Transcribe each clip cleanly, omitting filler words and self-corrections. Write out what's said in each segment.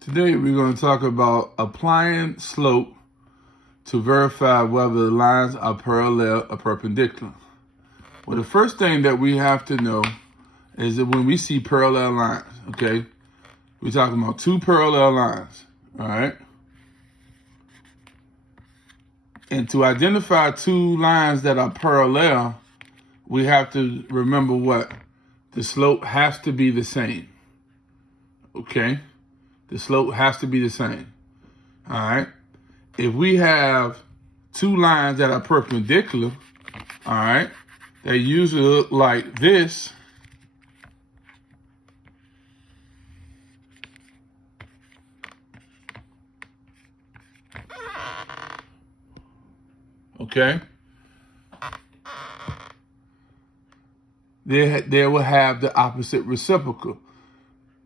Today we're going to talk about applying slope to verify whether the lines are parallel or perpendicular. Well, the first thing that we have to know is that when we see parallel lines, okay, we're talking about two parallel lines, all right? And to identify two lines that are parallel, we have to remember what? The slope has to be the same, okay? The slope has to be the same, all right? If we have two lines that are perpendicular, all right, they usually look like this. Okay? They will have the opposite reciprocal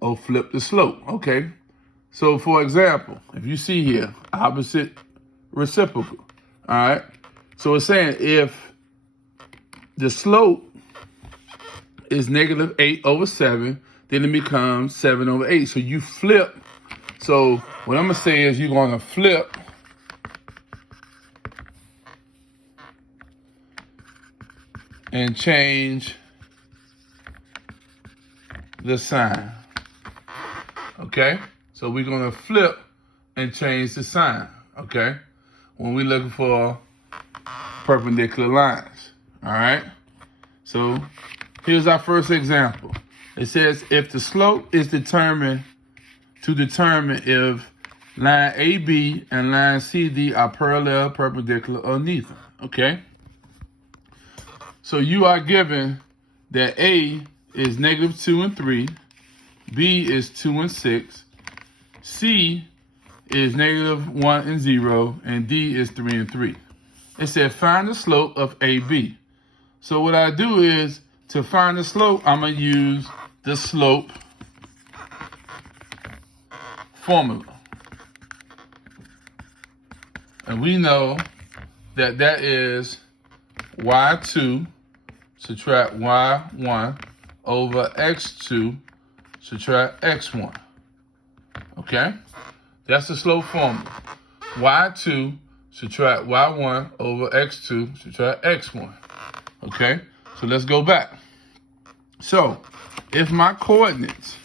or flip the slope, okay? So for example, if you see here, opposite reciprocal, all right? So it's saying if the slope is -8/7, then it becomes 7/8. So you flip. So what I'm gonna say is you're gonna flip and change the sign. Okay? So we're gonna flip and change the sign, okay? When we're looking for perpendicular lines, all right? So here's our first example. It says if the slope is determined to determine if line AB and line CD are parallel, perpendicular, or neither, okay? So you are given that A is -2 and 3, B is 2 and 6, C is -1 and 0, and D is 3 and 3. It said find the slope of AB. So what I do is, to find the slope, I'm going to use the slope formula. And we know that that is y2 subtract y1 over x2 subtract x1. Okay? That's the slope formula. y2 subtract y1 over x2 subtract x1. Okay? So let's go back. So if my coordinates,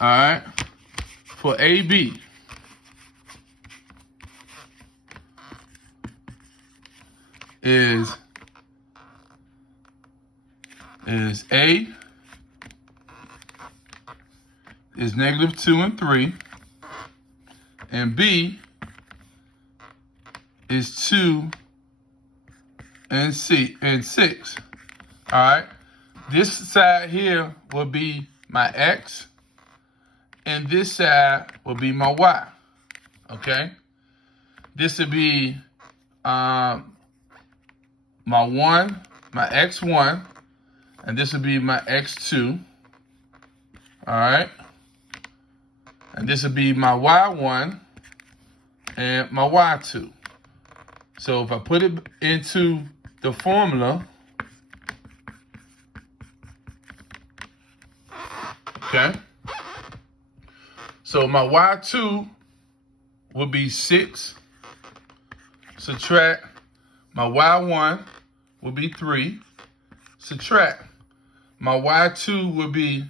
all right, for AB is A is -2 and 3, and B is 2 and 6. All right. This side here will be my X, and this side will be my Y. Okay. This would be my X1, and this would be my X2. All right. And this would be my Y1 and my Y2. So if I put it into the formula, okay, so my Y2 would be 6, subtract my Y1 would be 3, subtract my Y2 would be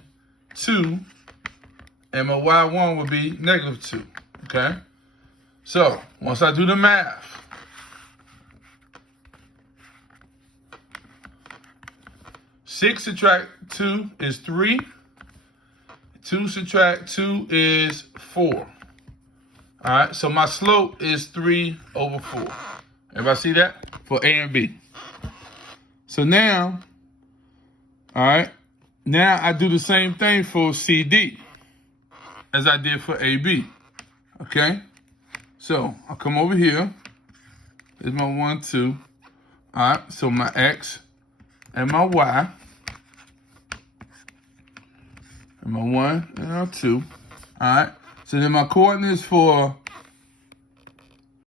2, and my Y1 would be -2, okay? So once I do the math, 6 subtract 2 is 3. 2 subtract 2 is 4. All right, so my slope is 3/4. Everybody see that? For A and B. So now, all right, now I do the same thing for CD as I did for AB. Okay? So I'll come over here. Here's my 1, 2. All right, so my X and my Y. And my 1 and my 2. All right. So then my coordinates for